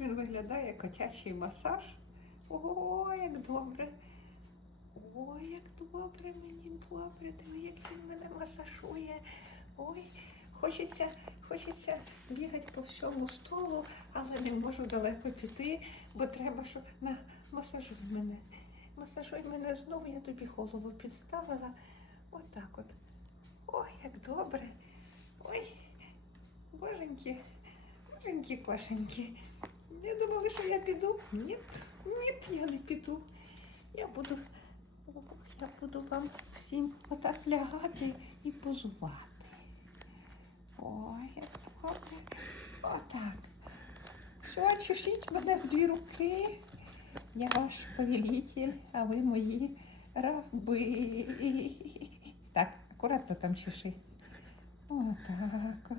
Він виглядає котячий масаж. О, як добре. Ой, як добре мені добре. Диви, як він мене масажує. Ой, хочеться, хочеться бігати по всьому столу, але не можу далеко піти, бо треба, що на масажуй мене. Масажуй мене знову, я тобі голову підставила. Отак от. Ой, як добре. Ой, боженьки, боженьки, квашеньки. Що я піду. Ні, ні, я не піду. Я буду, я буду вам всім отак лягати і позувати. Ой, як добре. Отак. Все, чешіть мене в дві руки. Я ваш повелитель, а ви мої раби. Так, акуратно там чеши. Отак.